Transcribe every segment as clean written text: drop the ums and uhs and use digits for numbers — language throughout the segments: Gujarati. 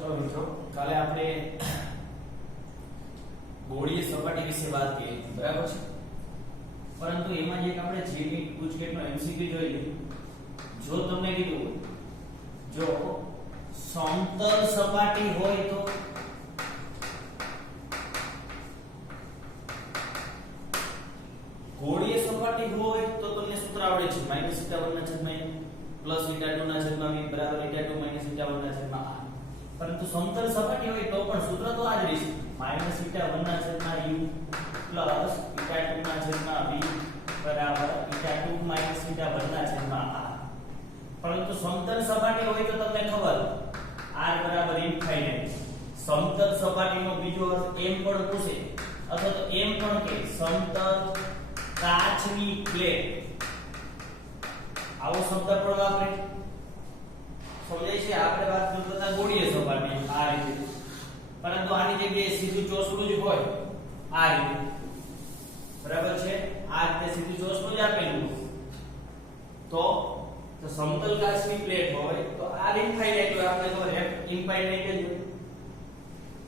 चलो मित्रों काले આપણે ગોળીય સપાટી વિશે વાત કરી બરાબર છે પરંતુ એમાં એક આપણે જીની પૂછકેટનો એમસીક્યુ જોઈએ જો તમને કીધું જો સમતલ સપાટી હોય તો ગોળીય સપાટી હોય તો તમને સૂત્ર આવડે છે -η1 + η2 ના છેદમાં v બરાબર η2 - η1 ના છેદમાં r પરંતુ સમતલ સપાટી હોય તો પણ સૂત્ર તો આ જ રહેશે -η1 ના છેદમાં u + η2 ના છેદમાં v બરાબર η2 - η1 ના છેદમાં r પરંતુ સમતલ સપાટી હોય તો તમને ખબર r બરાબર ઇન્ફાઇનાઇટ સમતલ સપાટીનો બીજો અર્થ એમ પણ પૂછે અથવા તો એમ પણ કે સમતલ કાચની પ્લેટ આવો શબ્દ પણ વાપરે સમજાય છે આપણે વાત કરતા ગોળીય સપાટી આ રીતે પરંતુ આની જગ્યાએ સીધું ચોસલું જ હોય આ રીતે બરાબર છે આ રીતે સીધું ચોસલું જ આપેલું તો સમતલ કાચની પ્લેટ હોય તો આ ઇન્ફાઇનાઇટ હોય આપણે તો ઇન્ફાઇનાઇટ જ હોય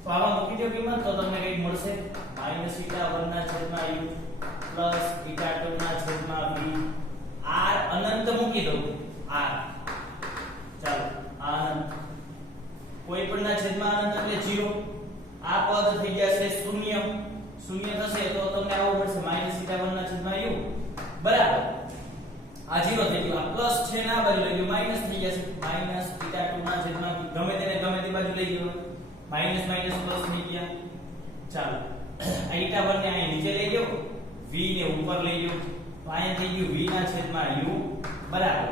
તો આમાં મૂકી દો કિંમત તો તમને કંઈક મળશે -η1 ના છેદમાં u + η2 ના છેદમાં v r અનંત મૂકી દો r ચાલો અનંત કોઈ પણ ના છેદમાં અનંત એટલે 0 આ પદ થઈ ગયા છે શૂન્ય શૂન્ય થશે તો તમને આવું મળશે -η1 ના છેદમાં u બરાબર આ 0 થઈ ગયું આ પ્લસ છે ના બાજુ લઈ ગયો માઈનસ થઈ જશે -η2 ના છેદમાં ગમે તેને ગમે તે બાજુ લઈ ગયો માઈનસ માઈનસ પ્લસ થઈ ગયા ચાલો આ η1 ને અહીં નીચે લઈ ગયો v ને ઉપર લઈ ગયો તો અહીંયા થઈ ગયું v ના છેદમાં u બરાબર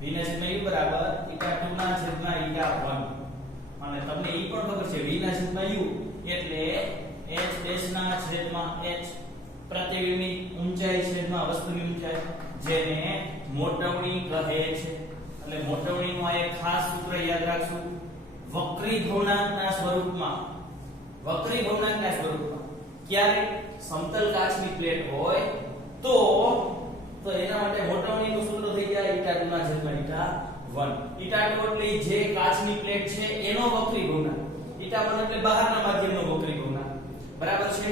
v ના છેદમાં u બરાબર η2 ના છેદમાં η1 અને તમને ઈ પણ ખબર છે v ના છેદમાં u એટલે h ના છેદમાં h પ્રતિબિંબની ઊંચાઈ છેદમાં વસ્તુની ઊંચાઈ જેને મોટવણી કહે છે એટલે મોટવણીનું આ એક ખાસ સૂત્ર યાદ રાખજો વક્રી ભવનાંકના સ્વરૂપમાં ક્યારે સમતલ કાચની પ્લેટ હોય તો એના માટે મોટવણીનું સૂત્ર થઈ જાય η2 ના છેદમાં η1 η2 એટલે જે કાચની પ્લેટ છે એનો વક્રી ભવનાંક η1 એટલે બહારના માધ્યમનો વક્રી ભવનાંક બરાબર છે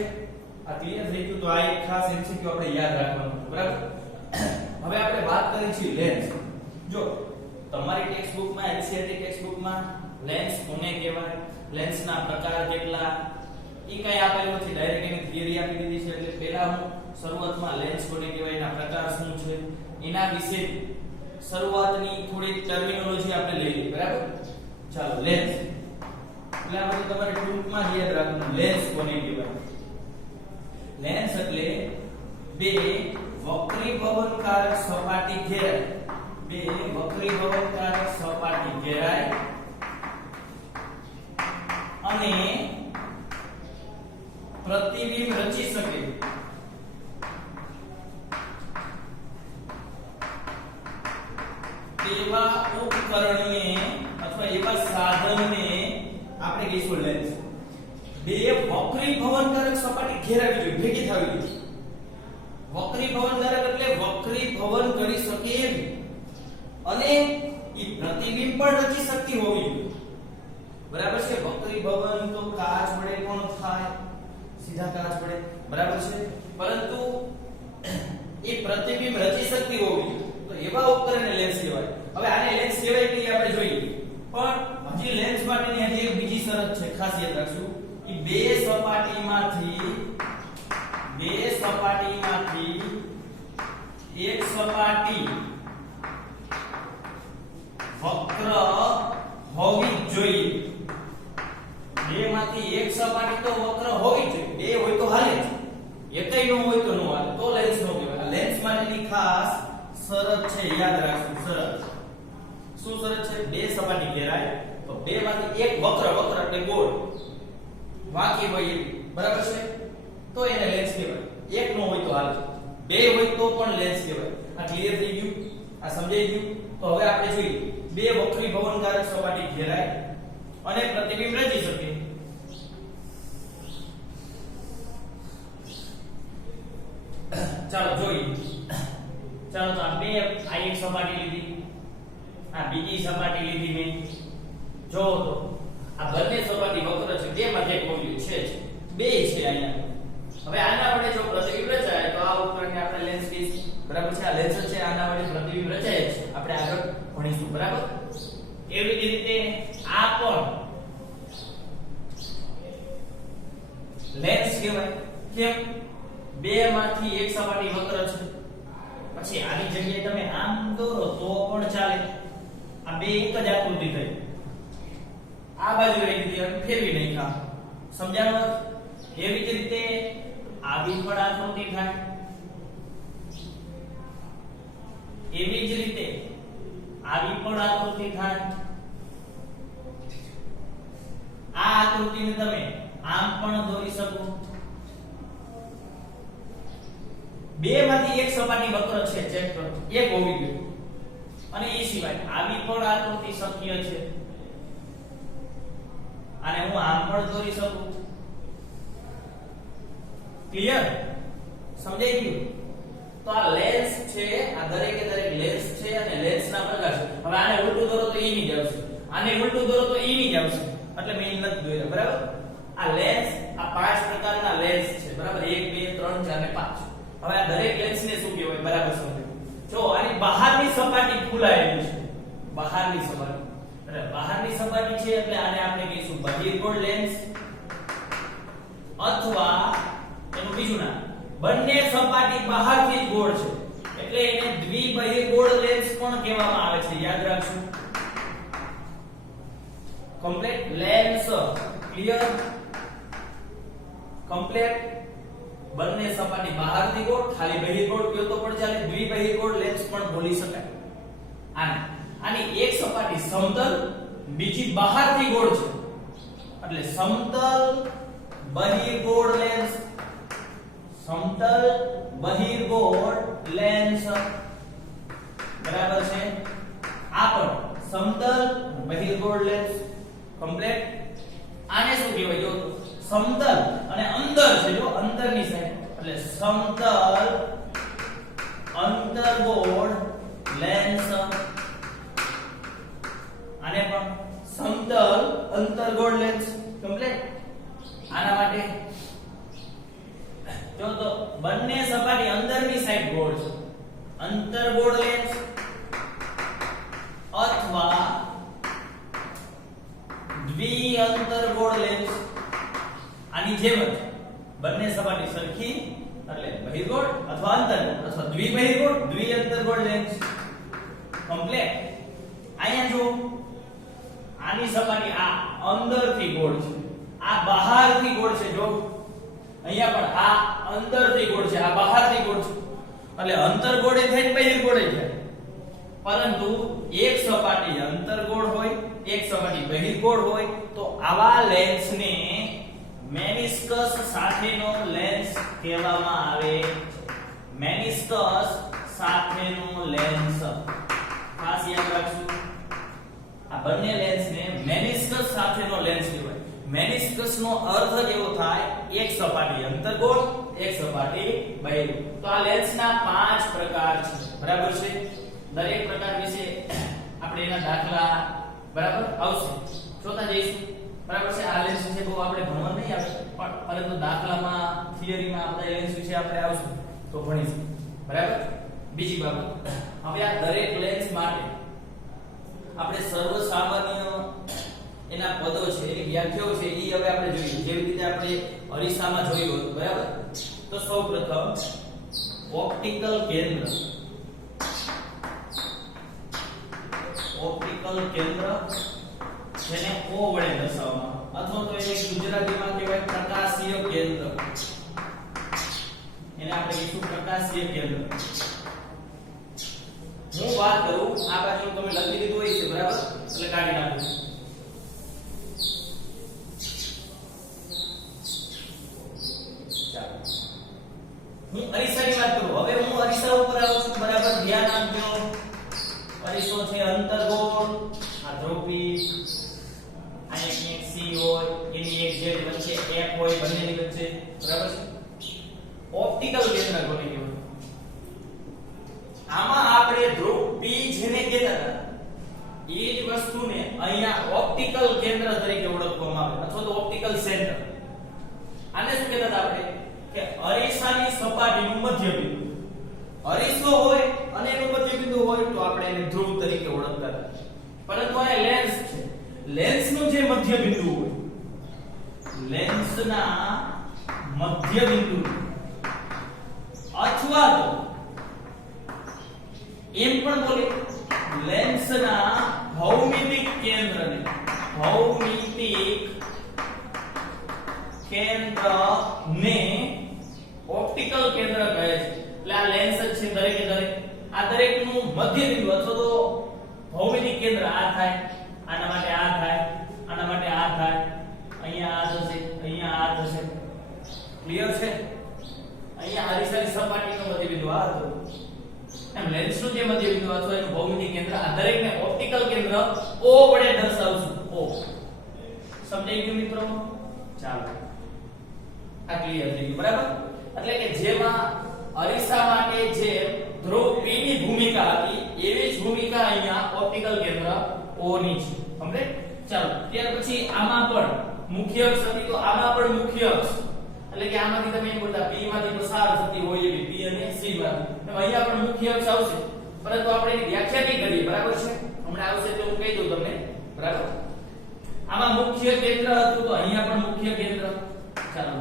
આ ક્લિયર થઈ ગયું તો આ એક ખાસ એમસીક્યુ આપણે યાદ રાખવાનું છે બરાબર હવે આપણે વાત કરી છે લેન્સ જો તમારી ટેક્સ્ટ બુકમાં એનસીઈઆરટી ટેક્સ્ટ બુકમાં લેન્સ કોને કહેવાય લેન્સના પ્રકાર કેટલા ઈ કઈ આપેલું નથી ડાયરેક્ટ એની થિયરી આપી દીધી છે એટલે પહેલા હું શરૂઆતમાં લેન્સ કોને કહેવાય એના પ્રકાર શું છે એના વિશે શરૂઆતની થોડી ટર્મિનોલોજી આપણે લઈ લઈએ બરાબર ચાલો લેન્સ એટલે આ બધું તમારે ટૂંકમાં યાદ રાખવાનું લેન્સ કોને કહેવાય લેન્સ એટલે બે વક્રીભવનકારક સપાટી ઘેરાય અને પ્રતિબિંબ રચી શકે તેવા ઉપકરણને અથવા એવા સાધનને આપણે કહીશું લેન્સ બે વક્રીભવનકારક સપાટી ઘેરાવી જોઈએ ભેગી થવી જોઈએ વક્રીભવનકારક એટલે વક્રીભવન કરી શકે એવી અને ઈ પ્રતિબિંબ પણ રચી શકતી હોવી જોઈએ બરાબર છે વક્રીભવન તો કાચ વડે પણ થાય સીધા કાચ વડે બરાબર છે પરંતુ એ પ્રતિબિંબ રચી શકતી હોવી તો એવા ઉપકરણને લેન્સ કહેવાય હવે આને લેન્સ કહેવાય કે આપણે જોઈએ પણ હજી લેન્સ માટેની હજી એક બીજી શરત છે ખાસ યાદ રાખશું કે બે સપાટીમાંથી એક સપાટી વક્ર હોવી જોઈએ બેમાંથી એક સપાટી તો વક્ર હોવી જોઈએ બે હોય તો હાલે એકઈ ન હોય તો ન હાલે તો લેન્સ નો કહેવાય લેન્સ માટેની ખાસ શરત છે યાદ રાખજો શરત શું શરત છે બે સપાટી ઘેરાય તો બેમાંથી એક વક્ર એટલે ગોળ વાંકી હોય બરાબર છે તો એને લેન્સ કહેવાય એક નો હોય તો હાલે બે હોય તો પણ લેન્સ કહેવાય આ ક્લિયર થઈ ગયું આ સમજાઈ ગયું તો હવે આપણે જોઈએ બે વક્રીભવનકારક સપાટી ઘેરાય અને પ્રતિબિંબ રચી શકે ચાલો જોઈએ ચાલો તો આ એક સપાટી લીધી આ બીજી સપાટી લીધી મેં જો તો આ બંને સપાટી વક્ર છે બેમાંથી એક ઓવલ્યુ છે જ બે છે અહીંયા. હવે આના વડે જો પ્રતિબિંબ રચાય તો આ ઉપકરણને આપણે લેન્સ કહીશું. બરાબર છે? આ લેન્સ છે, આના વડે પ્રતિબિંબ રચાય છે. આપણે આગળ ભણીશું. બરાબર? એવી જ રીતે આ પણ લેન્સ કહેવાય. કેમ? બે માંથી એક સપાટી વક્ર છે. પછી આની જગ્યાએ તમે આમ દોરો તો પણ ચાલે. આ બે એક જ આકૃતિ થઈ. આ બાજુ રહી ગઈ અને ફેરવી નાખ્યા. સમજાણું? એવી જ રીતે આવી પણ આકૃતિ થાય. એવી જ રીતે આવી પણ આકૃતિ થાય. આ આકૃતિને તમે આમ પણ દોરી શકો. બે માંથી એક સપાટી વક્ર છે, ચેક કરો. એક હોવી જોઈએ. અને એ સિવાય આવી પણ આકૃતિ શક્ય છે. અને હું આમ પણ દોરી શકું. ક્લિયર? સમજાઈ ગયું? તો આ લેન્સ છે, આ દરેકે દરેક લેન્સ છે અને લેન્સના પ્રકાર છે. હવે આને ઉલટું દોરો તો ઈ ની જ આવશે, આને ઉલટું દોરો તો ઈ ની જ આવશે. એટલે મેં નથી દોર્યા. બરાબર? આ લેન્સ, આ પાંચ પ્રકારના લેન્સ છે. બરાબર? 1 2 3 4 અને 5. હવે આ દરેક લેન્સને શું કહેવાય? બરાબર સમજો. જો આની બહારની સપાટી ખુલાયેલી છે. બહારની સપાટી, એટલે બહારની સપાટી છે એટલે આને આપણે કહીશું બહિર્ગોળ લેન્સ, અથવા એનું બીજું નામ બંને સપાટી બહારથી જ ગોળ છે એટલે એને દ્વિબહિર્ગોળ લેન્સ પણ કહેવામાં આવે છે. યાદ રાખજો. Complete lens. ક્લિયર? કમ્પ્લીટ બંને સપાટી બહારથી ગોળ, ખાલી બહિર્ગોળ કયો તો પણ ચાલે. દ્વિબહિર્ગોળ લેન્સ પણ બોલી શકાય. આની એક સપાટી સમતલ, બીજી બહારથી ગોળ છે એટલે સમતલ બહિર્ગોળ લેન્સ. સમતલ બહિર્ગોળ લેન્સ. બરાબર છે? આ પણ સમતલ બહિર્ગોળ લેન્સ. કમ્પ્લીટ. આને શું કહેવાય? જો સમતલ અને અંદર છે, જો અંદરની સાઈડ એટલે સમતલ અંતર્ગોળ લેન્સ. આને પણ સમતલ અંતર્ગોળ લેન્સ. કમ્પ્લીટ. આના માટે જો તો બંને સપાટી અંદરની સાઈડ ગોળ છે, અંતર્ગોળ લેન્સ, અથવા દ્વિઅંતર્ગોળ લેન્સ. આની જેમ જ બંને સપાટી સરખી એટલે બહિર્ગોળ અથવા અંતર્ગોળ અથવા દ્વિબહિર્ગોળ દ્વિઅંતર્ગોળ લેન્સ. કમ્પ્લીટ. અહીંયા જો આની સપાટી આ અંદરથી ગોળ છે, આ બહારથી ગોળ છે. જો અહીંયા પણ આ અંદરથી ગોળ છે, આ બહારથી ગોળ છે એટલે અંતર્ગોળે થાય બહિર્ગોળે થાય. પરંતુ એક સપાટી અંતર્ગોળ હોય, એક સપાટી બહિર્ગોળ હોય તો આવા લેન્સને મેનિસ્કસ સાથેનો લેન્સ કહેવામાં આવે છે. મેનિસ્કસ સાથેનો લેન્સ. ખાસ યાદ રાખજો. આ બંને લેન્સને મેનિસ્કસ સાથેનો લેન્સ કહેવાય. મેનિસ્કસ નો અર્થ જ એવો થાય એક સપાટી અંતર્ગોળ, એક સપાટી બહિર્ગોળ. તો આ લેન્સના 5 પ્રકાર છે. બરાબર છે? દરેક પ્રકાર વિશે આપણે એના દાખલા બરાબર આવશે, જોતા જઈશું. બરાબર છે? આ લેન્સ વિશે બહુ આપણે ભણવા નહીં આવે, પરંતુ દાખલામાં થિયરીમાં આ બધા લેન્સ વિશે આપણે આવશું તો ભણીશું. બરાબર? બીજી બાબત, હવે આ દરેક લેન્સ માટે આપણે સર્વસામાન્ય એના પદો છે, એની વ્યાખ્યાઓ છે, એ હવે આપણે જોઈએ. જેવી રીતે આપણે અરીસામાં જોયું હતું. બરાબર? તો સૌપ્રથમ ઓપ્ટિકલ કેન્દ્ર. ઓપ્ટિકલ કેન્દ્ર જેને O વડે દર્શાવવામાં, અથવા તો એને ગુજરાતીમાં કહેવાય પ્રકાશીય કેન્દ્ર. એને આપણે કહીશું પ્રકાશીય કેન્દ્ર. હું વાત કરું, આ બાજુ તમે લખી દીધું હોય છે. બરાબર? એટલે કાઢી નાખો. હું અરીસાની વાત કરું. હવે હું અરીસા ઉપર આવું છું. બરાબર? ધ્યાન આપજો. અરીસો છે અંતર્ગોળ, આ ધ્રુવી, આ એક C હોય, એની એક Z વચ્ચે F હોય, બંનેની વચ્ચે. બરાબર છે? ઓપ્ટિકલ કેન્દ્ર કોને કહેવાય? આમાં આપણે ધ્રુવ P જેને કહેતા હતા એ જ વસ્તુને અહીંયા ઓપ્ટિકલ કેન્દ્ર તરીકે ઓળખવામાં આવે અથવા તો ઓપ્ટિકલ સેન્ટર. આને શું કહેતા હતા આપણે કે અરીસાની સપાટીનું મધ્યબિંદુ. અરીસો હોય અને એનું મધ્યબિંદુ હોય તો આપણે એને ધ્રુવ તરીકે ઓળખતા હતા. પરંતુ આ લેન્સ છે. લેન્સનું જે મધ્યબિંદુ હોય, લેન્સના મધ્યબિંદુ અથવા તો એમ પણ બોલે લેન્સના ભૌમિતિક કેન્દ્રને ઓપ્ટિકલ કેન્દ્ર કહે છે. એટલે આ લેન્સ જ છે દરેકે દરેક. આ દરેકનું મધ્યબિંદુ અથવા તો ભૌમિતિક કેન્દ્ર આ થાય, આના માટે આ થાય, આના માટે આ થાય, અહીંયા આ થશે, અહીંયા આ થશે. ક્લિયર છે? અહીંયા અરીસાની સપાટીનું મધ્યબિંદુ આ હતું. એમ લેન્સનું જે મધ્યબિંદુ અથવા એનું ભૌમિતિક કેન્દ્ર આ દરેકને ઓપ્ટિકલ કેન્દ્ર O વડે દર્શાવશું. O સમજાઈ ગયું મિત્રો? ચાલો આ ક્લિયર થઈ ગયું. બરાબર? એટલે કે જેમાં અરીસા માટે જે ધ્રુવ P ની ભૂમિકા હતી એવી જ ભૂમિકા અહીંયા ઓપ્ટિકલ કેન્દ્ર O ની છે. સમજે? ચાલો ત્યાર પછી આમાં પણ મુખ્ય અક્ષ હતી તો આમાં પણ મુખ્ય અક્ષ એટલે કે આમાંથી તમે એમ બોલતા P માંથી પસાર થતી હોય એવી P અને C માંથી. તો અહીંયા પણ મુખ્ય અક્ષ આવશે, પરંતુ આપણે એની વ્યાખ્યા નહીં કરીએ. બરાબર છે? હમણાં આવશે તો હું કહી દઉં તમને. બરાબર? આમાં મુખ્ય કેન્દ્ર હતું તો અહીંયા પણ મુખ્ય કેન્દ્ર. ચાલો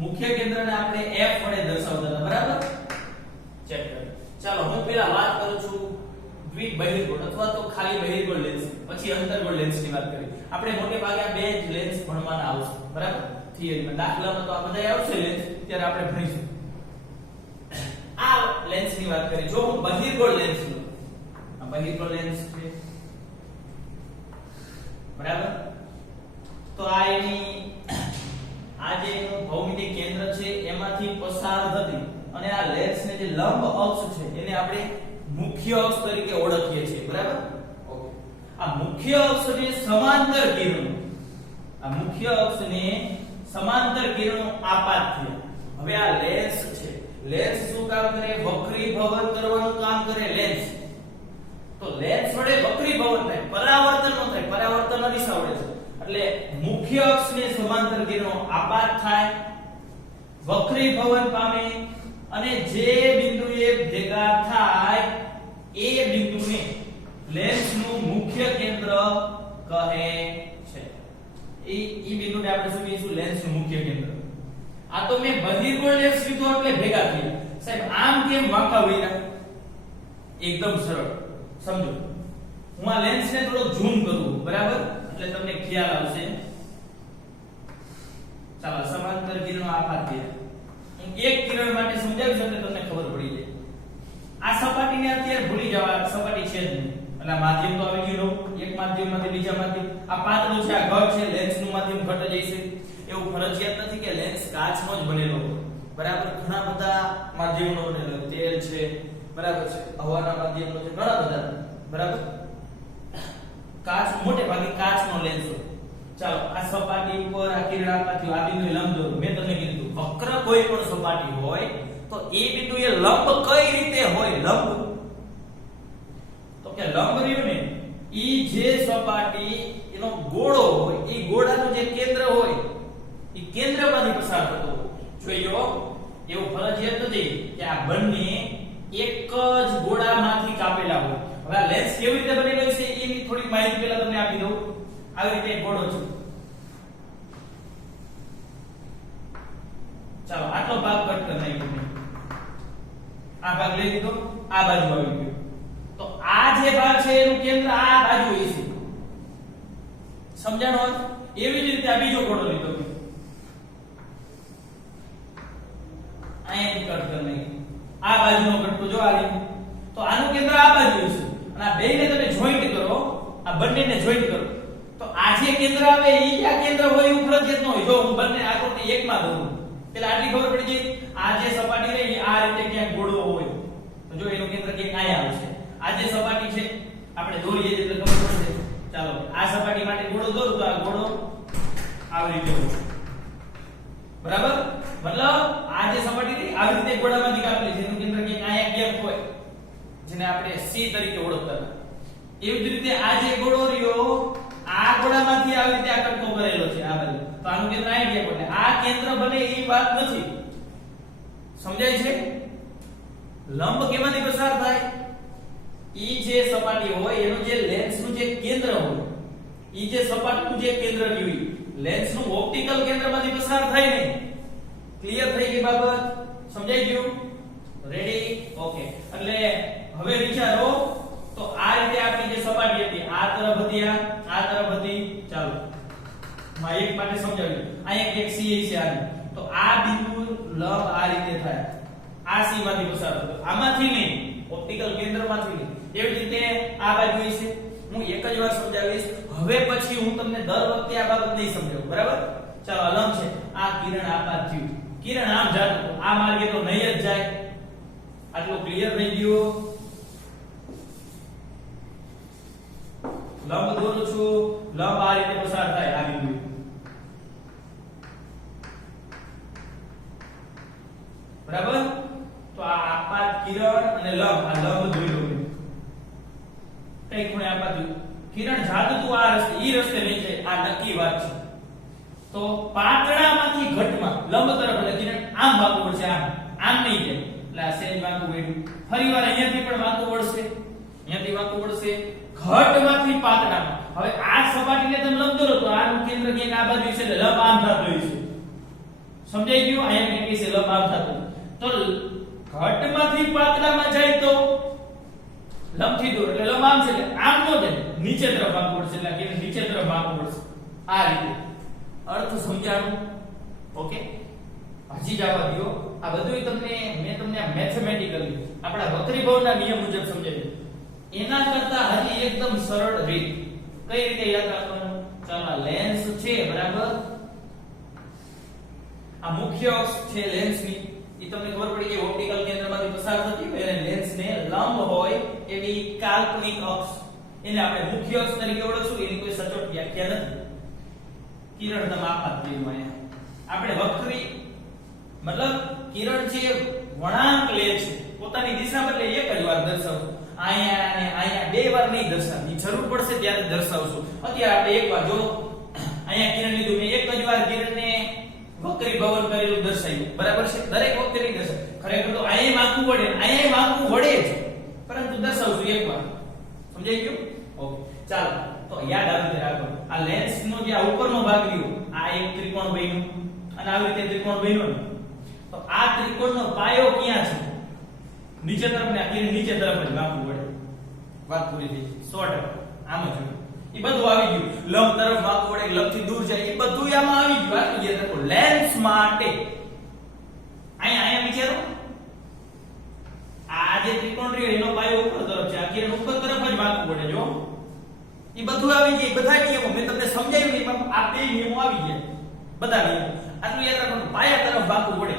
મુખ્ય કેન્દ્રને આપણે F વડે દર્શાવતા હતા. બરાબર? ચેક કરો. ચાલો હું પહેલા વાત કરું છું દ્વિબહિર્ગોળ અથવા તો ખાલી બહિર્ગોળ લેન્સ, પછી અંતર્ગોળ લેન્સની વાત કરી. આપણે મોટે ભાગે આ બે જ લેન્સ ભણવાના આવશે. બરાબર? થિયરીમાં દાખલામાં તો આ બધા આવશે લેન્સ, ત્યારે આપણે ભણીશું. આ લેન્સની વાત કરી. જો હું બહિર્ગોળ લેન્સ લઉં, આ બહિર્ગોળ લેન્સ છે. બરાબર? તો આ એની આ જે એનું ભૌમિતિક કેન્દ્ર છે એમાંથી પસાર થતી અને આ લેન્સને જે લંબ અક્ષ છે એને આપણે મુખ્ય અક્ષ તરીકે ઓળખીએ છીએ. બરાબર? ઓકે. આ મુખ્ય અક્ષને સમાંતર કિરણો, આ મુખ્ય અક્ષને સમાંતર કિરણો આપાત થયા. હવે આ લેન્સ છે, લેન્સ શું કામ કરે? વક્રીભવન કરવાનું કામ કરે લેન્સ. તો લેન્સ વડે વક્રીભવન થાય, પરાવર્તન ન થાય. પરાવર્તન અરીસા વડે છે. એટલે મુખ્ય અક્ષને સમાંતર કિરણો આપાત થાય, વક્રીભવન પામે અને જે બિંદુએ ભેગા થાય એ બિંદુને લેન્સનું મુખ્ય કેન્દ્ર કહે છે. એ બિંદુને આપણે શું કહીશું? લેન્સનું મુખ્ય કેન્દ્ર. આ તો મેં બહિર્ગોળ લેન્સ લીધો એટલે ભેગા થયા. સાહેબ આમ કેમ વાંકા વળ્યા? એકદમ સરળ સમજો. હું આ લેન્સને થોડો ઝૂમ કરું. બરાબર? એટલે તમને ખ્યાલ આવશે. ચાલો સમાંતર કિરણો આપાત થયા. હું એક કિરણ માટે સમજાવીશ એટલે તમને ખબર પડી જાય. આ સપાટીને અત્યારે ભૂલી જવા, સપાટી છે જ નહીં. એટલે માધ્યમ તો આવી ગયું. એક માધ્યમમાંથી બીજા માધ્યમ. આ પાતળું છે, આ ઘટ છે, લેન્સનું માધ્યમ ઘટ જ હશે. એવું ફરજિયાત નથી કે લેન્સ કાચનો જ બનેલો હોય. બરાબર? ઘણા બધા માધ્યમનો બનેલો, તેલ છે, બરાબર છે, હવાના માધ્યમનો છે, ઘણા બધા. બરાબર? કાચ મોટે ભાગે કાચનો લેન્સ હોય. ચાલો આ સપાટી ઉપર આ કિરણ આપાતી આ બિંદુએ લંબ દોરો. મેં તમને કીધું વક્ર કોઈ પણ સપાટી હોય તો એ બિંદુએ લંબ કઈ રીતે હોય? લંબ તો કે લંબ રહ્યું ને ઈ જે સપાટી એનો ગોળો હોય, એ ગોળાનું જે કેન્દ્ર હોય એ કેન્દ્રમાંથી પસાર થતો જોયો. એવું ફરજિયાત નથી કે આ બંને એક જ ગોળામાંથી કાપેલા હોય. હવે આ લેન્સ કેવી રીતે બનેલો છે એની થોડી માહિતી પહેલા તમને આપી દઉં. આવી રીતે એક ગોળો છે. ચાલો આટલો ભાગ કટ કરી નાખ્યો. આ ભાગ લઈ લીધો, આ બાજુ આવી ગયો. તો આ જે ભાગ છે એનું કેન્દ્ર આ બાજુ હશે. સમજાણો? એવી જ રીતે આ બીજો ગોળો લીધો, અહીંયાથી કટ કરી નાખ્યો. આ બાજુનો કટકો જો આ રીતે. તો આનું કેન્દ્ર આ બાજુ હશે અને આ બેને તમે જોઈન્ટ કરો, આ બંનેને જોઈન્ટ કરો તો આ જે કેન્દ્ર આવે એ આ કેન્દ્ર હોય એવું ફરજિયાત ન હોય. જો હું બંને આકૃતિ એકમાં દોરું એટલે આટલી ખબર પડી જાય. આ જે સપાટી રહી આ રીતે ક્યાંક ગોળો હોય તો જો એનું કેન્દ્ર ક્યાંક અહીંયા આવશે. આ જે સપાટી છે આપણે દોરીએ એટલે ખબર પડશે. ચાલો આ સપાટી માટે ગોળો દોરું તો આ ગોળો આવી રીતે હોય. બરાબર? મતલબ આ જે સપાટી રહી આવી રીતે ગોળામાંથી કાપેલી છે, એનું કેન્દ્ર ક્યાંક અહીંયા ક્યાંક હોય, જેને આપણે C તરીકે ઓળખતા હતા. એવી જ રીતે આ જે ગોળો રહ્યો આ ગોળામાંથી આવી રીતે આ કટકો કરેલો છે આ બાજુ, તો આનું કેન્દ્ર અહીં ગયા, એટલે આ કેન્દ્ર બને એ વાત નથી. સમજાય છે? લંબ કેમાંથી પસાર થાય? ઈ જે સપાટી હોય એનું જે લેન્સનું જે કેન્દ્ર હોય, ઈ જે સપાટીનું જે કેન્દ્ર રહ્યું લેન્સનું ઓપ્ટિકલ કેન્દ્રમાંથી પસાર થાય ને. ક્લિયર થઈ ગઈ બાબત? સમજાઈ ગયું? રેડી? ઓકે. એટલે હવે વિચારો તો આ રીતે આપણી જે સપાટી હતી આ તરફ હતી, આ તરફ હતી. ચાલો માં એક માટે સમજાવ્યું. અહીંયા એક સી છે આની, તો આ બિંદુ લંબ આ રીતે થાય, આ સી માંથી પસાર થતો, આમાંથી નહીં, ઓપ્ટિકલ કેન્દ્રમાંથી નહીં. એવી રીતે આ બાજુ છે. હું એક જ વાર સમજાવીશ, હવે પછી હું તમને દર વખતે આ બાબત નહીં સમજાવું, બરાબર? ચાલો આ લંબ છે, આ કિરણ આપાત થયું, કિરણ આમ જાતું, આ માર્ગે તો નહીં જ જાય. આટલું ક્લિયર થઈ ગયું? લંબ દોરું છું, લંબ આ રીતે પસાર થાય આ બિંદુ, બરાબર? તો આ આપાત કિરણ અને લંબ, આ લંબ જોઈ લો કઈ ખૂણે આપાત કિરણ જાતું તું આ રસ્તે, ઈ રસ્તે નહીં જાય, આ નક્કી વાત છે. તો પાતળામાંથી ઘટમાં લંબ તરફ એટલે કિરણ આમ વાંકું વળશે, આમ નહીં જાય, એટલે આ સેજ વાંકું વળ્યું. ફરીવાર અહીંયાથી પણ વાંકું વળશે, અહીંયાથી વાંકું વળશે, ઘટમાંથી પાતળામાં. હવે આ સપાટીને તમે લંબ દોરો તો આનું કેન્દ્ર ક્યાંક આ બાજુ છે, એટલે લંબ આમ થતું હોય છે. સમજાઈ ગયું? અહીંયા ક્યાંક છે લંબ આમ થતું. તો ઘટમાંથી પાતળામાં જાય તો લંબથી દૂર એટલે લંબ આમ છે, એટલે આમ નો જાય, નીચે તરફ વાંકું વળશે, એટલે કે નીચે તરફ વાંકું વળશે. આ રીતે અર્થ સમજાણું? ઓકે, હજી જવા દો. આ બધું તમને મેં તમને મેથેમેટિકલી આપણા વક્રીભાવના નિયમ મુજબ સમજાવ્યું. એના કરતા હજી એકદમ સરળ રીત કઈ રીતે યાદ રાખવાનું? ચાલો લેન્સ છે, બરાબર? આ મુખ્ય અક્ષ છે લેન્સની, એ તમને ખબર પડી કે ઓપ્ટિકલ કેન્દ્રમાંથી પસાર થતી હોય અને લેન્સને લંબ હોય એવી કાલ્પનિક અક્ષ, એને આપણે મુખ્ય અક્ષ તરીકે ઓળખશું. એની કોઈ સચોટ વ્યાખ્યા નથી. કિરણ તમે આપાત થયું, અહીંયા આપણે વક્રી મતલબ કિરણ જે વળાંક લે છે પોતાની દિશા બદલે એક જ વાર દર્શાવશું. અહીંયા અને અહીંયા બે વાર નહીં દર્શાવવી, જરૂર પડશે ત્યારે દર્શાવશું. અત્યારે આપણે એક વાર જો અહીંયા કિરણ લીધું, મેં એક જ વાર કિરણને વક્રીભવન કરેલું દર્શાવ્યું, બરાબર છે? દરેક વખતે નહીં દર્શાવ, ખરેખર તો અહીંયા વાંકું વળે, અહીંયા વાંકું વળે જ, પરંતુ દર્શાવશું એક વાર. સમજાઈ ગયું? ઓકે, ચાલો તો યાદ આવી રીતે રાખો. આ લેન્સનો જે આ ઉપરનો ભાગ રહ્યો, આ એક ત્રિકોણ બન્યું અને આવી રીતે ત્રિકોણ બન્યો ને, તો આ ત્રિકોણનો પાયો ક્યાં છે? નીચે તરફ ને, આ કિરણ નીચે તરફ જ વાંકું વળે. વાત પૂરી થઈ. 100% આમ જ હોય. એ બધું આવી ગયું. લંબ તરફ વાંકું વળે, લંબથી દૂર જાય, એ બધું આમાં આવી ગયું. આટલું યાદ રાખો. લેન્સ માટે અહીંયા વિચારો, આ જે ત્રિકોણ રહ્યો એનો પાયો ઉપર તરફ છે, આ કિરણ ઉપર તરફ જ વાંકું વળે. જો એ બધું આવી જાય, બધા નિયમો મેં તમને સમજાવ્યું, એમાં આ બે નિયમો આવી ગયા, બધા નિયમો. આટલું યાદ રાખવાનું. પાયા તરફ વાંકું વળે.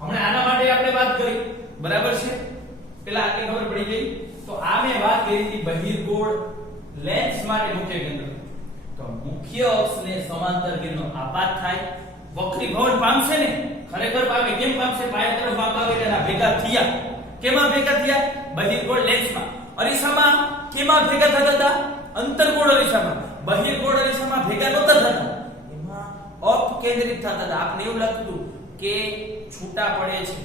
હમણાં આના માટે આપણે વાત કરી, બરાબર છે? પેલા આટલી ખબર પડી ગઈ. તો આ મેં વાત કરી હતી બહિર્ગોળ લેન્સ માટે મુખ્ય કેન્દ્ર. તો મુખ્ય અક્ષને સમાંતર કિરણો આપાત થાય, વક્રીભવન પામશે ને, ખરેખર પામે. કેમ પામશે? પાયા તરફ વાંક આવે એટલે ભેગા થયા. કેમાં ભેગા થયા? બહિર્ગોળ લેન્સમાં. અરીસામાં કેમાં ભેગા થતા હતા? અંતર્ગોળ અરીસામાં. બહિર્ગોળ અરીસામાં ભેગા નહોતા થતા, એમાં અપકેન્દ્રિત થતા હતા. આપને એવું લાગતું હતું કે છૂટા પડે છે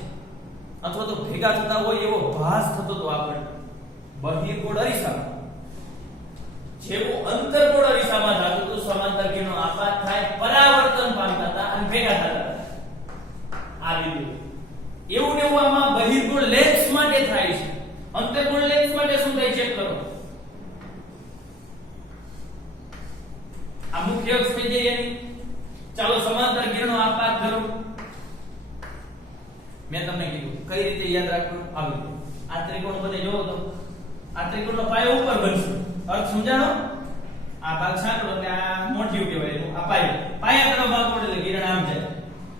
અથવા તો ભેગા થતા હોય એવો ભાસ થતો હતો આપણે બહિર્ગોળ અરીસામાં. જેવું અંતર્ગોળ અરીસામાં થતું તો સમાંતર કિરણો આપાત થાય, પરાવર્તન પામતા હતા અને ભેગા થતા હતા. આ રીતે એવું ને એવું આમાં બહિર્ગોળ લેન્સ માટે થાય છે. અંતર્ગોળ લેન્સ માટે શું થાય ચેક કરો. આ મુખ્ય અક્ષ થઈ જાય એની. ચાલો સમાંતર કિરણો આપાત કરો. મેં તમને કીધું કઈ રીતે યાદ રાખવું. આવી આ ત્રિકોણ બને જોવો તો આ ત્રિકોણનો પાયો ઉપર બનશે. અર્થ સમજાણો? આ ભાગ સાંકડો એટલે આ મોઢિયું કહેવાય. તો આ પાયો, પાયા તરફ વાંકો એટલે કિરણ આમ જાય.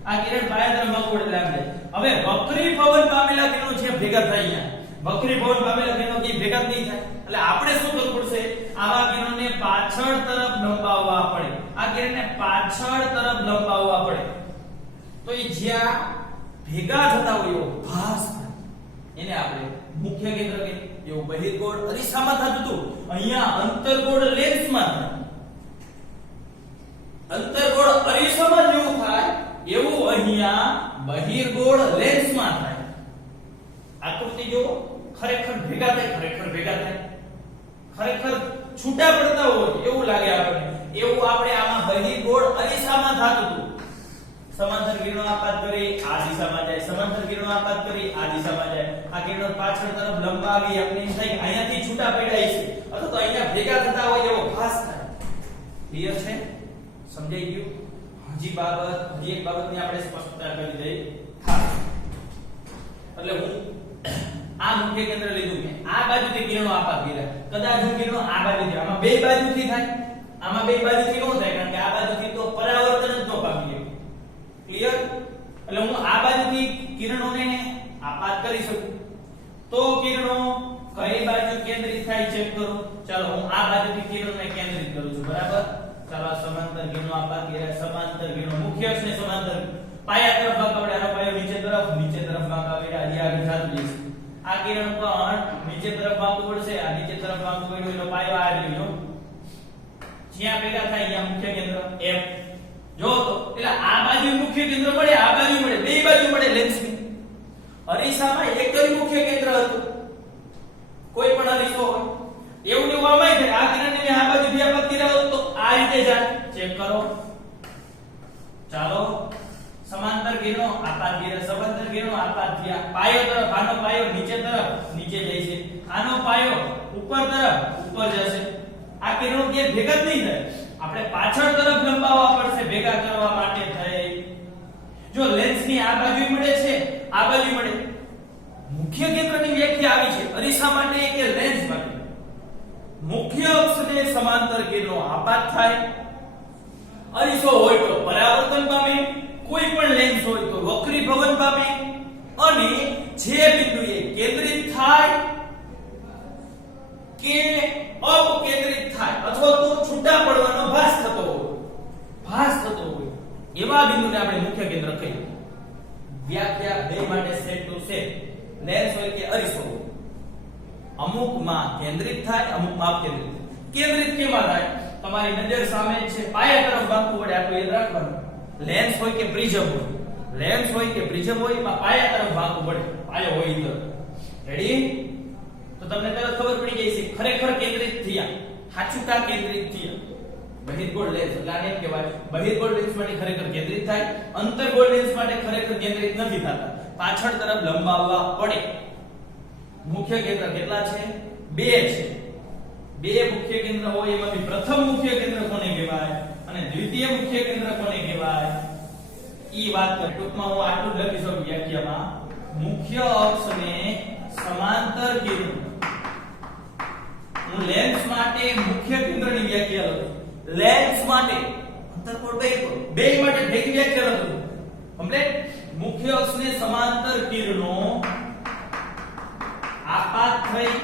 આ કિરણ પાયા તરફ વાંકો એટલે આમ જાય. હવે વક્રીભવન પામેલા કિરણો છે ભેગા થાય. અહીંયા વક્રીભવન પામેલા કિરણો કે ભેગા જ નહીં થાય. એટલે આપણે શું કરવું પડશે? આવા કિરણોને પાછળ તરફ લંબાવવા પડે. આ કિરણને પાછળ તરફ લંબાવવા પડે. તો એ જ્યાં ભેગા થતા હોય એવો ભાસ એને આપણે મુખ્ય કેન્દ્ર કહીએ. એવું બહિર્ગોળ અરીસામાં થતું હતું, અહીંયા અંતર્ગોળ લેન્સમાં થાય. અંતર્ગોળ અરીસામાં જેવું થાય એવું અહીંયા બહિર્ગોળ લેન્સમાં થાય. આકૃતિ જો ખરેખર ભેગા થાય, ખરેખર છૂટા પડતા હોય એવું લાગે આપણને. એવું આપણે આમાં બહિર્ગોળ અરીસામાં થતું હતું. સમાંતર કિરણો આપાત કરી આ દિશામાં જાય, સમાંતર કિરણો આપાત કરી આ દિશામાં જાય. આ કિરણો પાછળ તરફ લંબાવી આપણે થાય અહીંયાથી છૂટા પડાય છે અથવા તો અહીંયા ભેગા થતા હોય એવો ભાસ થાય. ક્લિયર છે? સમજાઈ ગયું? હજી એક બાબતની આપણે સ્પષ્ટતા કરી દઈએ. એટલે હું આ મુખ્ય કેન્દ્ર લીધું કે આ બાજુથી કિરણો આપાત કર્યા. કદાચ હું કિરણો આ બાજુથી, આમાં બે બાજુથી થાય, આમાં બે બાજુથી ન થાય કારણ કે આ બાજુથી તો પરાવર્તન જ ન પામી શકે. ક્લિયર? એટલે હું આ બાજુથી કિરણોને આપાત કરી શકું તો કિરણો કઈ બાજુ કેન્દ્રિત થાય ચેક કરો. ચાલો હું આ બાજુથી કિરણોને કેન્દ્રિત કરું છું. બરાબર? ચાલો સમાંતર કિરણો આપાત કર્યા, સમાંતર કિરણો મુખ્ય અક્ષને સમાંતર પાયા તરફ વાંકા આનો પાયો નીચે તરફ વાંકા હજી આગળ જાતું જશે. આ કિરણ પણ નીચે તરફ વાંકું પડશે, આ નીચે તરફ વાંકું પડ્યું એનો પાયો આ રહ્યો. જ્યાં ભેગા થાય ત્યાં મુખ્ય કેન્દ્ર F. જો તો એટલે આ બાજુ મુખ્ય કેન્દ્ર મળે, આ બાજુ મળે, બે બાજુ મળે લેન્સની. અરીસામાં એક જ મુખ્ય કેન્દ્ર હતું. કોઈ પણ અરીસો હોય એવું ને આમાંય થાય. આ કિરણને મેં આ બાજુ આપાત કર્યા તો આ રીતે જાય. ચેક કરો. ચાલો સમાંતર કિરણો આપાત કર્યા, સમાંતર કિરણો આપાત થયા. પાયો તરફ, આનો પાયો નીચે તરફ નીચે જાય છે, આનો પાયો ઉપર તરફ ઉપર જશે. આ કિરણો કે ભેગા જ નહીં થાય, આપણે પાછળ તરફ લંબાવવા પડશે ભેગા કરવા માટે થઈ. જો લેન્સની આ બાજુ મળે છે, આ બાજુ મળે. મુખ્ય કેન્દ્રની વ્યાખ્યા આવી છે અરીસા માટે કે લેન્સ માટે. મુખ્ય અક્ષને સમાંતર કિરણો આપાત થાય. અરીસો હોય તો પરાવર્તન પામે, કોઈ પણ લેન્સ હોય તો વક્રીભવન પામે અને જે બિંદુએ કેન્દ્રિત થાય કે અપકેન્દ્રિત થાય અથવા તો છૂટા પડવાનો ભાસ થતો હોય એવા બિંદુને આપણે મુખ્ય કેન્દ્ર કહીએ. વ્યાખ્યા બે માટે સેટ ટુ સેટ. લેન્સ હોય કે અરીસો હોય, અમુકમાં કેન્દ્રિત થાય, અમુકમાં અપકેન્દ્રિત. કેન્દ્રિત કેમાં થાય? તમારી નજર સામે છે, પાયા તરફ વાંકું પડે, આટલું યાદ રાખવાનું. લેન્સ હોય કે પ્રિઝમ હોય, લેન્સ હોય કે પ્રિઝમ હોય એમાં પાયા તરફ વાંકું પડે, પાયો હોય ઈ તરફ. રેડી? તો તમને તરત ખબર પડી જાય છે ખરેખર કેન્દ્રિત થયા, સાચું કા કેન્દ્રિત થયા. બહિર્ગોળ લેન્સ એટલે આને એમ કહેવાય બહિર્ગોળ લેન્સ માટે ખરેખર કેન્દ્રિત થાય, અંતર્ગોળ લેન્સ માટે ખરેખર કેન્દ્રિત નથી થતા, પાછળ તરફ લંબાવવા પડે. મુખ્ય કેન્દ્ર કેટલા છે? બે છે. બે મુખ્ય કેન્દ્ર હોય એમાંથી પ્રથમ મુખ્ય કેન્દ્ર કોને કહેવાય અને દ્વિતીય મુખ્ય કેન્દ્ર કોને કહેવાય ઈ વાત કર. ટૂંકમાં હું આટલું જ લખી શકું વ્યાખ્યામાં. મુખ્ય અક્ષને સમાંતર કિરણો. હું લેન્સ માટે મુખ્ય કેન્દ્રની વ્યાખ્યા લખું. લેન્સ માટે અંતર્કોણ બે માટે ભેગી વ્યાખ્યા લખું. કમ્પ્લીટ. મુખ્ય અક્ષને સમાંતર કિરણો આપાત થઈ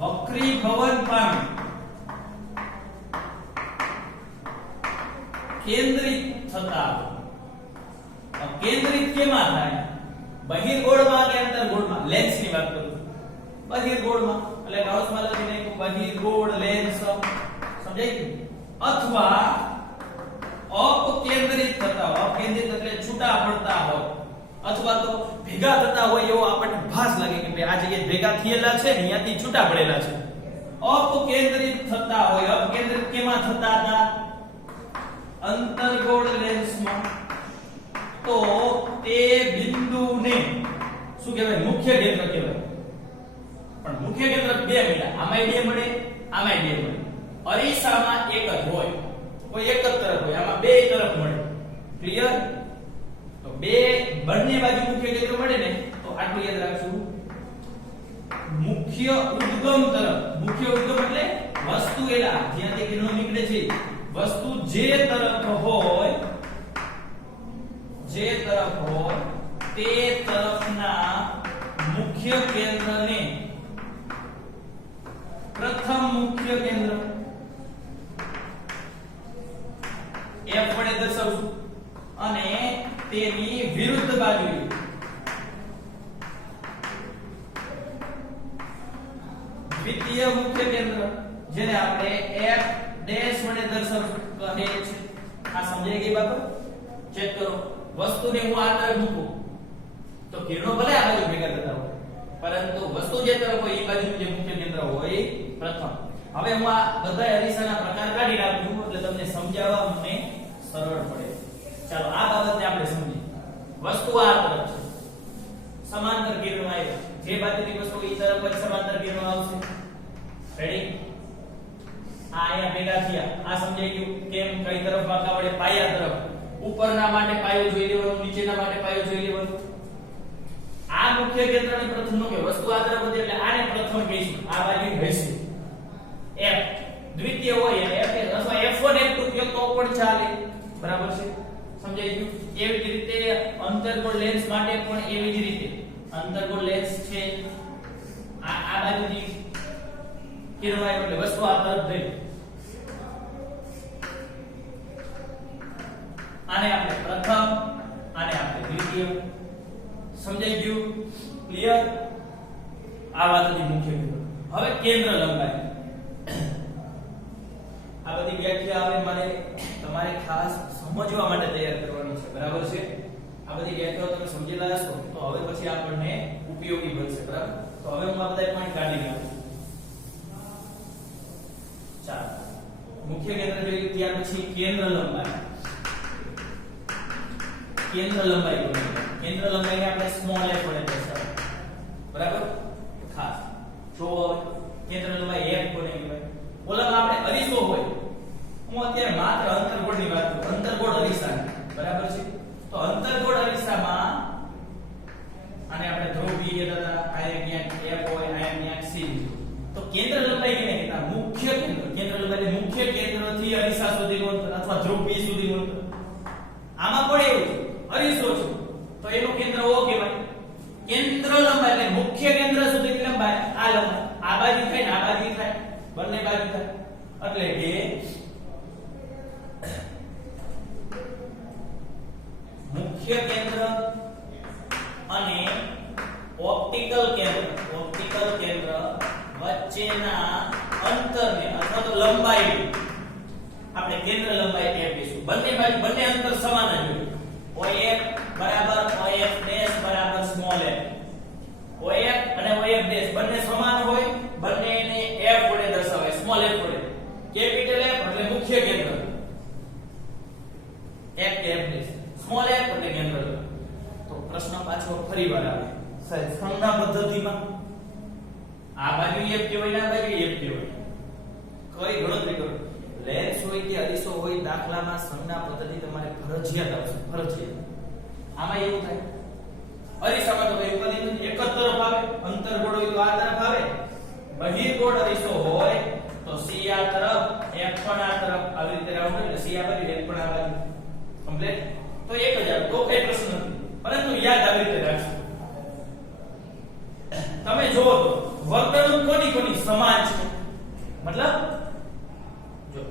વક્રીભવન પામી કેન્દ્રિત થતા. કેન્દ્રિત કેમાં થાય? બહિર્ગોળમાં કે અંતર્ગોળમાં? લેન્સ ની વાત કરું. બહિર્ગોળમાં એટલે કૌંસમાં લખી નાખ્યું બહિર્ગોળ લેન્સ. સમજાઈ ગયું? અથવા અપકેન્દ્રિત થતા હોય. અપકેન્દ્રિત એટલે છૂટા પડતા હોય અથવા તો ભેગા થતા હોય એવો આપણને ભાસ લાગે કે ભાઈ આ જગ્યાએ ભેગા થયેલા છે ને અહીંયાથી છૂટા પડેલા છે. અપકેન્દ્રિત થતા હોય. અપકેન્દ્રિત કેમાં થતા હતા? અંતર્ગોળ લેન્સમાં. તો તે બિંદુને શું કહેવાય? મુખ્ય કેન્દ્ર કહેવાય. પણ મુખ્ય કેન્દ્ર બે મળ્યા, આમાંય બે મળે, આમાંય બે મળે. અરીસામાં એક જ હોય, કોઈ એક જ તરફ હોય, આમાં બે તરફ મળે. ક્લિયર? તો બે બંને બાજુ મુખ્ય કેન્દ્ર મળે ને તો આટલું યાદ રાખશું. મુખ્ય ઉદ્ગમ તરફ. મુખ્ય ઉદ્ગમ એટલે વસ્તુ એલા જ્યાંથી કિરણો નીકળે છે, વસ્તુ જે તરફ હોય તે તરફના મુખ્ય કેન્દ્રને પ્રથમ મુખ્ય કેન્દ્ર F વડે દર્શાવશું અને તેની વિરુદ્ધ બાજુએ દ્વિતીય મુખ્ય કેન્દ્ર જેને આપણે f ડેશ વડે દર્શાવીએ છીએ. આ સમજાઈ ગઈ બાબત? ચેક કરો. વસ્તુને હું આ તરફ મૂકું તો કિરણો ભલે આ બાજુ ભેગા થતા હોય, પરંતુ વસ્તુ જે તરફ હોય એ બાજુનું જે મુખ્ય કેન્દ્ર હોય પ્રથમ. હવે હું આ બધા અરીસાના પ્રકાર કાઢી નાખું એટલે તમને સમજાવવા મને સરળ પડે. ચાલો આ બાબતને આપણે સમજીએ. વસ્તુ આ તરફ છે, સમાંતર કિરણો આવે, જે બાજુની વસ્તુ એ તરફ જ સમાંતર કિરણો આવશે. રેડી? આ અહીંયા ભેગા થયા. આ સમજાઈ ગયું કેમ કઈ તરફ વાંકા વડે? પાયા તરફ. ઉપરના માટે પાયો જોઈ લેવાનો, નીચેના માટે પાયો જોઈ લેવાનો. આ મુખ્ય કેન્દ્રની પ્રથમનો કે વસ્તુ આ તરફ હતી એટલે આને પ્રથમ કહીશું. આ બાજુ હશે f. દ્વિતીય હોય એટલે f અથવા f1 f2 કયો તો પણ ચાલે. બરાબર છે? સમજાઈ ગયું? એવી જ રીતે અંતર્ગોળ લેન્સ માટે પણ એવી જ રીતે અંતર્ગોળ લેન્સ છે. આ બાજુથી કિરણ આવે એટલે વસ્તુ આ તરફ થઈ. આને આપણે પ્રથમ, આને આપણે દ્વિતીય. સમજાઈ ગયું? ક્લિયર? આ વાત હતી મુખ્ય કેન્દ્ર. હવે કેન્દ્ર લંબાઈ. આ બધી વ્યાખ્યા હવે મારે તમારે ખાસ સમજવા માટે તૈયાર કરવાની છે. બરાબર છે? આ બધી વ્યાખ્યાઓ તમે સમજેલા હશો તો હવે પછી આપણને ઉપયોગી બનશે. બરાબર? તો હવે હું આ બધા પોઈન્ટ કાઢી નાખું. ચાલો મુખ્ય કેન્દ્ર જોયું, ત્યાર પછી કેન્દ્ર લંબાઈ. કેન્દ્ર લંબાઈ કોને? કેન્દ્ર લંબાઈને આપણે સ્મોલ f વડે દર્શાવીએ. બરાબર? ખાસ જો હવે કેન્દ્ર લંબાઈ f કોને કહેવાય? ઓલામાં આપણે અરીસો હોય. હું અત્યારે માત્ર અંતર્ગોળની વાત કરું. અંતર્ગોળ અરીસા. બરાબર છે? તો અંતર્ગોળ અરીસામાં આને આપણે ધ્રુવ b કહેતા હતા. અહીંયા ક્યાંક f હોય, અહીંયા ક્યાંક c. તો કેન્દ્ર લંબાઈ કેને કહેતા? મુખ્ય કેન્દ્ર. કેન્દ્ર લંબાઈ એટલે મુખ્ય કેન્દ્રથી અરીસા સુધીનું અંતર અથવા ધ્રુવ b સુધીનું અંતર. આમાં પણ એવું છે અરીસો છે તો એનું કેન્દ્ર O કહેવાય. કેન્દ્ર લંબાઈ એટલે મુખ્ય કેન્દ્ર સુધીની લંબાઈ આ લંબાઈ. આ બાજુ થાય ને આ બાજુ થાય, બંને બાજુ થાય એટલે કે મુખ્ય કેન્દ્ર અને ઓપ્ટિકલ કેન્દ્ર વચ્ચેના અંતરને અથવા તો લંબાઈ આપણે કેન્દ્ર લંબાઈ કહીશું. બંને બાજુ બંને અંતર સમાન જ હોય. OF બરાબર OF ડેશ બરાબર સ્મોલ f. OF અને OF ડેશ બંને સમાન હોય. બંનેને f વડે દર્શાવાય, સ્મોલ f વડે. કેપિટલ F એટલે મુખ્ય કેન્દ્ર, f કે f ડેશ. સ્મોલ f એટલે કેન્દ્ર. તો પ્રશ્ન પાછો ફરીવાર આવે સાહેબ સંજ્ઞા પદ્ધતિમાં આ બાજુ f કહેવાય ને આ બાજુ f કહેવાય. કઈ ગણતરી કરો? લેન્સ હોય કે અરીસો હોય, દાખલામાં સંજ્ઞા પદ્ધતિ તમારે ફરજિયાત આવશે. ફરજિયાત. આમાં એવું થાય અરીસામાં તો કઈ ઉપાધિ નથી, એક જ તરફ આવે. અંતર્ગોળ હોય તો આ તરફ આવે. બહિર્ગોળ અરીસો હોય તો c આ તરફ, f પણ આ તરફ. આવી રીતે રાઉન્ડ એટલે c આ બાજુ, f પણ આ બાજુ. કમ્પ્લીટ? તો એક જ આવે તો કઈ પ્રશ્ન નથી. પરંતુ યાદ આવી રીતે રાખજો. તમે જોવો તો વર્તણૂક કોની સમાન છે. મતલબ જો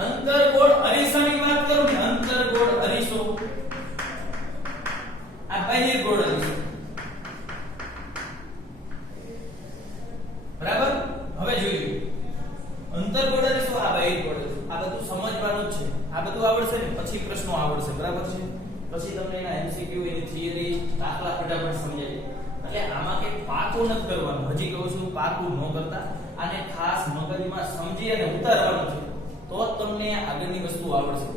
અંતર્ગોળ અરીસાની વાત કરું ને, અંતર્ગોળ અરીસો આ બહિર્ગોળ અરીસો. બરાબર? હવે જોઈએ અંતર્ગોળ અરીસો આ બહિર્ગોળ અરીસો. આ બધું સમજવાનું જ છે. આ બધું આવડશે ને પછી પ્રશ્નો આવડશે. બરાબર છે? પછી તમને એના એમસીક્યુ, એની થિયરી, દાખલા ફટાફટ સમજાય. એટલે આમાં કે પાકું નથી કરવાનું. હજી કહું છું પાકું ન કરતા. આને ખાસ મગજમાં સમજી અને ઉતારવાનું છે તો જ તમને આગળની વસ્તુ આવડશે.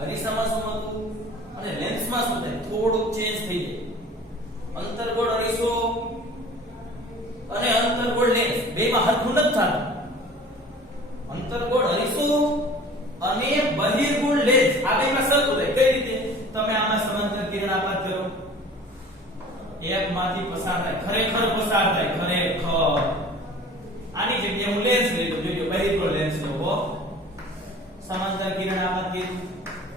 અરીસામાં શું હતું અને લેન્સમાં શું થાય થોડુંક ચેન્જ થઈ જાય. અંતર્ગોળ અરીસો અને અંતર્ગોળ લેન્સ બેમાં હરખું નથી થતું. અંતર્ગોળ અરીસો અને બહિર્ગોળ લેન્સ આ બેમાં સરખું થાય. કઈ રીતે? તમે આમાં સમાંતર કિરણ આપાત કરો, એક માંથી પસાર થાય, ખરેખર પસાર થાય, ખરેખર. આની જગ્યાએ હું લેન્સ લઈ લઉં. જોજો બહિર્ગોળ લેન્સ લો. સમાંતર કિરણ આપાત કર્યું,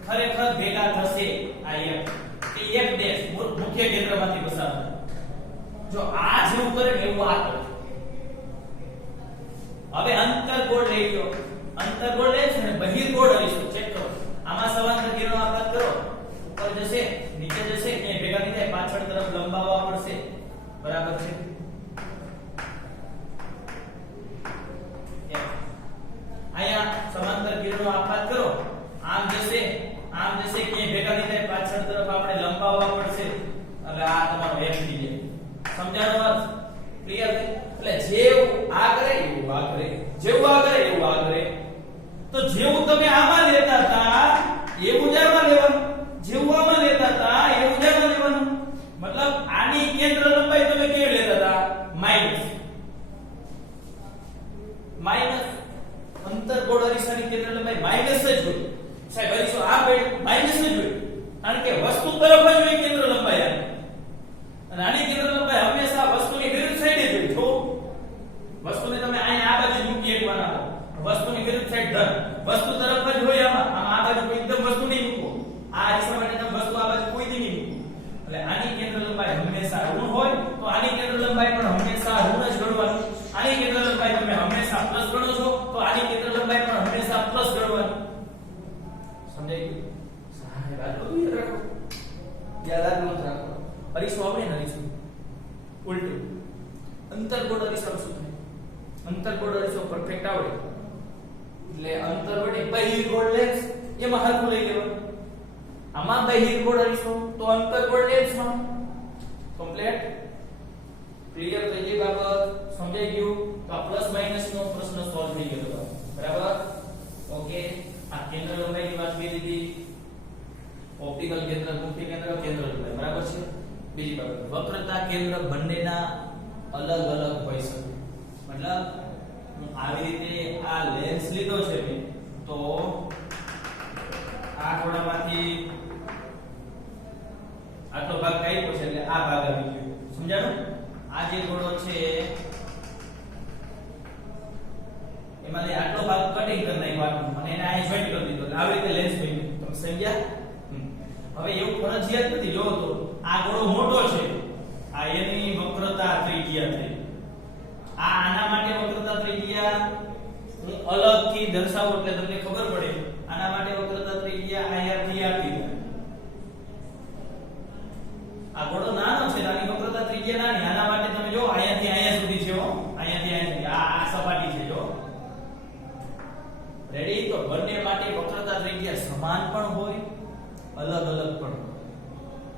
ખરેખર ભેગા થશે આ એક ડેશ મુખ્ય કેન્દ્રમાંથી પસાર થાય. જો આ જેવું કરે ને એવું આ કરે. હવે અંતર્ગોળ લઈ લો. અંતર્ગોળ લેન્સ અને બહિર્ગોળ અરીસો ચેક કરો. આમાં સમાંતર કિરણો આપાત કરો, ઉપર જશે, નીચે જશે, ક્યાંય ભેગા નહીં થાય, પાછળ તરફ લંબાવવા પડશે. બરાબર છે? વસ્તુ તરફ જ હોય કેન્દ્ર લંબાઈ આવે અને આની કેન્દ્ર લંબાઈ હંમેશા વસ્તુની વિરુદ્ધ સાઈડે જ હોય. જો વસ્તુને તમે અહીંયા આ બાજુ મૂકી એકવાર આપો, વસ્તુની વિરુદ્ધ સાઈડ ધર, વસ્તુ તરફ જ હોય. આમાં આ બાજુ એકદમ વસ્તુ નહીં મૂકો, આ દિશા માટે તમે વસ્તુ આ બાજુ કોઈ દી નહીં મૂકો. એટલે આની કેન્દ્ર લંબાઈ હંમેશા ઋણ હોય તો આની કેન્દ્ર લંબાઈ પણ હંમેશા ઋણ જ ગણવાની. આની કેન્દ્ર લંબાઈ તમે હંમેશા પ્લસ ગણો છો તો આની કેન્દ્ર લંબાઈ પણ હંમેશા પ્લસ ગણવાની. સમજાઈ ગયું? સાહેબ આ બધું યાદ રાખો. અરીસો આપણે ને અરીસો ઉલટું અંતર્ગોળ અરીસો શું થાય? અંતર્ગોળ અરીસો પરફેક્ટ આવડે એટલે અંતર વડે બહિર્ગોળ લેન્સ એમાં હરખું લઈ લેવાનું. આમાં બહિર્ગોળ અરીસો તો અંતર્ગોળ લેન્સમાં કમ્પ્લીટ ક્લિયર થઈ ગઈ બાબત? સમજાઈ ગયું? તો આ પ્લસ માઈનસ નો પ્રશ્ન સોલ્વ થઈ ગયો. બરાબર? ઓકે. આ કેન્દ્ર લંબાઈની વાત કરી દીધી. ઓપ્ટિકલ કેન્દ્ર, મુખ્ય કેન્દ્ર, કેન્દ્ર લંબાઈ. બરાબર છે? બીજી બાબત, વક્રતા કેન્દ્ર બંનેના અલગ અલગ હોઈ શકે. મતલબ હું આવી રીતે આ લેન્સ લીધો છે મેં, તો આ થોડામાંથી આટલો ભાગ કાપ્યો છે એટલે આ ભાગ આવી ગયો. સમજાણું? આ જે થોડો છે એમાંથી આટલો ભાગ કટિંગ કરી નાખ્યો અને એને અહીં જોઈન્ટ કરી દીધો. એટલે આવી રીતે લેન્સ બન્યું. તમે સમજ્યા? હવે એવું ફરજિયાત નથી. જો તો આ ગોળો મોટો છે, આ એની વક્રતા ત્રિજ્યા છે. આ આના માટે વક્રતા ત્રિજ્યા હું અલગથી દર્શાવું એટલે તમને ખબર પડે. આના માટે વક્રતા ત્રિજ્યા અહીંયાથી આપી દો. આ ગોળો નાનો છે, આની વક્રતા ત્રિજ્યા નાની. આના માટે તમે જો અહીંયાથી અહીંયા સુધી છે. અહીંયાથી અહીંયા આ સપાટી છે. જો રેડી? તો બંને માટે વક્રતા ત્રિજ્યા સમાન પણ હોય, અલગ અલગ પણ હોય.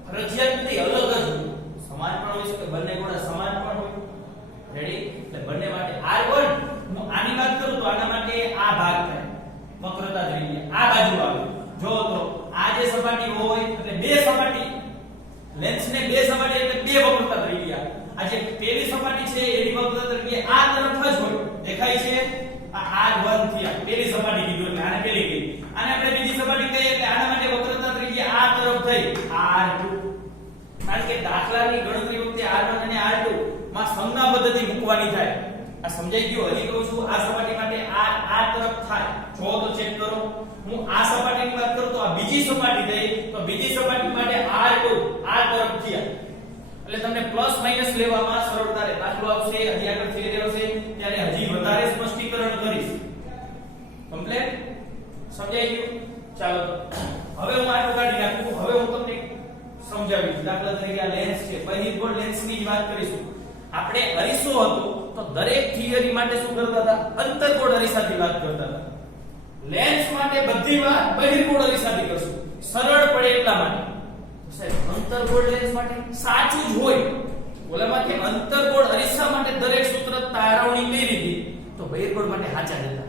ફરજિયાત નથી, અલગ જ હોય. સમાન પણ હોઈ શકે, બંને ગોળા સમાન પણ હોય. રેડી? એટલે બંને માટે R1 હું આની વાત કરું તો આના માટે આ ભાગ થાય વક્રતા ત્રિજ્યા. આ બાજુ આવે. જો તો આ જે સપાટી હોય એટલે બે સપાટી, લેન્સ ને બે સપાટી એટલે બે વક્રતા ત્રિજ્યા. આ જે પેલી સપાટી છે એની વક્રતા ત્રિજ્યા આ તરફ જ હોય. દેખાય છે? આ R1 થી આ પેલી સપાટી કીધું એટલે આને પેલી કીધી. આને આપણે બીજી સપાટી કહીએ એટલે આના માટે વક્રતા ત્રિજ્યા આ તરફ થઈ R2. કારણ કે દાખલાની ગણતરી વખતે R1 અને R2 માં સંજ્ઞા પદ્ધતિ મૂકવાની થાય. આ સમજાઈ ગયું? હજી કહું છું, આ સપાટી માટે આ તરફ થાય. જો તો ચેક કરો. હું આ સપાટીની વાત કરું તો આ બીજી સપાટી થઈ, તો બીજી સપાટી માટે R2 આ તરફ થયા. એટલે તમને પ્લસ માઈનસ લેવામાં સરળતા રહે. દાખલો આવશે, હજી આગળ થિયરી આવશે ત્યારે હજી વધારે સ્પષ્ટીકરણ કરીશ. કમ્પ્લીટ? સમજાઈ ગયું? ચાલો હવે હું આટલું કાઢી નાખું. હવે હું તમને સમજાવીશ. દાખલા તરીકે આ લેન્સ છે, બહિર્ગોળ લેન્સની જ વાત કરીશું. આપણે અરીસો હતો તો દરેક થિયરી માટે શું કરતા હતા? અંતર્ગોળ અરીસાથી વાત કરતા હતા. લેન્સ માટે બધી વાત બહિર્ગોળ અરીસાથી કરશું. સરળ પડે એટલા માટે. સાહેબ અંતર્ગોળ લેન્સ માટે સાચું જ હોય. ઓલામાં કે અંતર્ગોળ અરીસા માટે દરેક સૂત્ર તારવણી કરી હતી તો બહિર્ગોળ માટે સાચા જ હતા.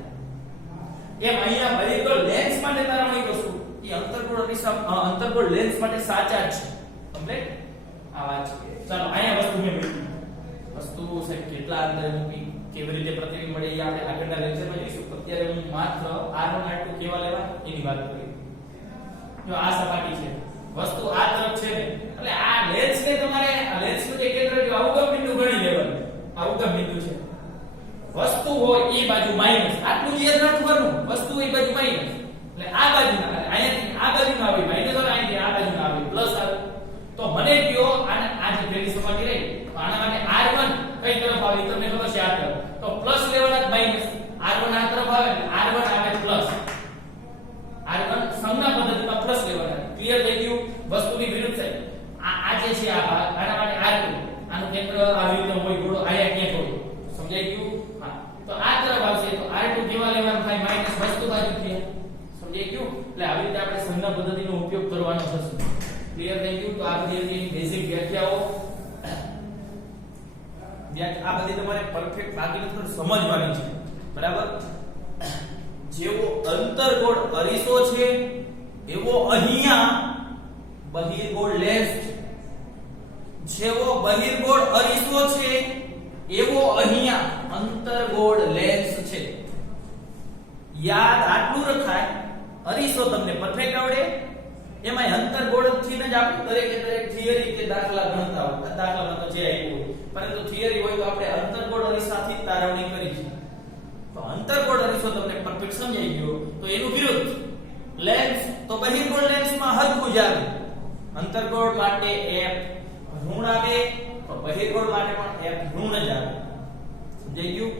એમ અહીંયા બહિર્ગોળ લેન્સ માટે તારવણી કરશું એ અંતર્ગોળ અરીસા અંતર્ગોળ લેન્સ માટે સાચા જ છે. કમ્પ્લીટ? આ વાત છે. ચાલો અહીંયા વસ્તુ મેં મૂકી. વસ્તુ સાહેબ કેટલા અંતરે મૂકી, કેવી રીતે પ્રતિબિંબ મળે એ આપણે આગળના લેક્ચરમાં જોઈશું. અત્યારે હું માત્ર R1 R2 કેવા લેવા એની વાત કરી. જો આ સપાટી છે, વસ્તુ આ તરફ છે ને, એટલે આ લેન્સ ને તમારે આ લેન્સ નું જે કેન્દ્ર છે અવગમ બિંદુ ગણી લેવાનું. અવગમ બિંદુ છે. વસ્તુ હોય એ બાજુ માઈનસ, આટલું જ યાદ રાખવાનું. વસ્તુ એ બાજુ માઈનસ, એટલે આ બાજુ ના અહીંયાથી આ બાજુ ના આવે માઈનસ, આવે અહીંથી આ બાજુ ના આવે પ્લસ આવે. તો મને કયો આને આ જે પેલી સપાટી રહી તો આના માટે R1 કઈ તરફ આવે તમને ખબર છે? આ તરફ. તો પ્લસ લેવાના માઈનસ. R1 આ તરફ આવે ને R1 આવે પ્લસ. R1 સંજ્ઞા પદ્ધતિમાં પ્લસ લેવાના. ક્લિયર થઈ ગયું? વસ્તુની વિરુદ્ધ સાઈડ આ જે છે આ ભાગ, આના માટે R2 આનું કેન્દ્ર આવી રીતે હોય ગોળો આયા ક્યાં હોય. સમજાઈ ગયું? હા. તો આ તરફ આવશે તો R2 કેવા લેવાનું થાય? માઈનસ વસ્તુ બાજુ થયા. સમજાઈ ગયું? એટલે આવી રીતે આપણે સંજ્ઞા પદ્ધતિનો ઉપયોગ કરવાનો થશે. ક્લિયર થઈ ગયું? તો આ બધી બેઝિક વ્યાખ્યાઓ આ બધી તમારે પરફેક્ટ બાકી નથી સમજવાની છે. બરાબર? જેવો અંતર્ગોળ અરીસો છે એવો અહીંયા બહિર્ગોળ લેન્સ છે. જેવો બહિર્ગોળ અરીસો છે એવો અહીંયા અંતર્ગોળ લેન્સ છે. યાદ આટલું રખાય. અરીસો તમને પરફેક્ટ આવડે, એમાં અંતર્ગોળથી જ આપણે દરેક થિયરી કે દાખલા ગણતા હોય. દાખલામાં તો જે આવ્યું હોય, પરંતુ થિયરી હોય તો આપણે અંતર્ગોળ અરીસાથી તારવણી કરી છે. તો અંતર્ગોળ અરીસો તમને પરફેક્ટ સમજાઈ ગયો. તો એનું વિરુદ્ધ લેન્સ, તો બહિર્ગોળ લેન્સમાં હરખું જ આવે. અંતર્ગોળ માટે f ઋણ આવે, તો બહિર્ગોળ માટે પણ f ઋણ જ આવે. સમજાઈ ગયું?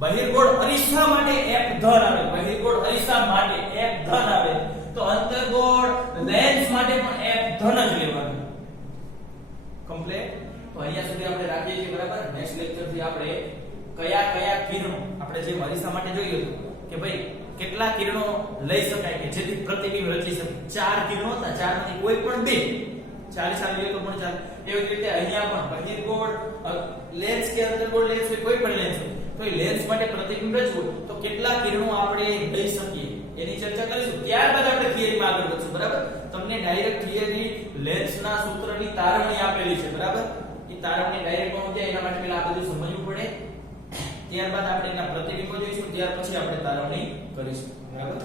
બહિર્ગોળ અરીસા માટે f ધન આવે, બહિર્ગોળ અરીસા માટે f ધન આવે, તો અંતર્ગોળ લેન્સ માટે પણ f ધન જ લેવાનું. કમ્પ્લીટ. તો અહીંયા સુધી આપણે રાખીએ છીએ, બરાબર. નેક્સ્ટ લેક્ચર થી આપણે કયા કિરણો, આપણે જે અરીસા માટે જોયું હતું કે ભાઈ કેટલા કિરણો લઈ શકાય કે જેથી પ્રતિબિંબ રચી શકે. 4 કિરણો હતા, 4 માંથી કોઈ પણ 2 40 આવી તો પણ ચાલે. એવી જ રીતે અહીંયા પણ બહિર્ગોળ લેન્સ કે અંતર્ગોળ લેન્સ હોય, કોઈ પણ લેન્સ હોય, તો એ લેન્સ માટે પ્રતિબિંબ રચવું તો કેટલા કિરણો આપણે લઈ શકીએ એની ચર્ચા કરીશું. ત્યારબાદ આપણે થિયરીમાં આગળ વધશું, બરાબર. તમને ડાયરેક્ટ થિયરી લેન્સના સૂત્રની તારવણી આપેલી છે, બરાબર. એ તારવણી ડાયરેક્ટ કોણ જાય એના માટે પહેલા આ બધું સમજવું પડે. ત્યારબાદ આપણે એના પ્રતિબિંબો જોઈશું, ત્યાર પછી આપણે તારવણી કરીશું, બરાબર.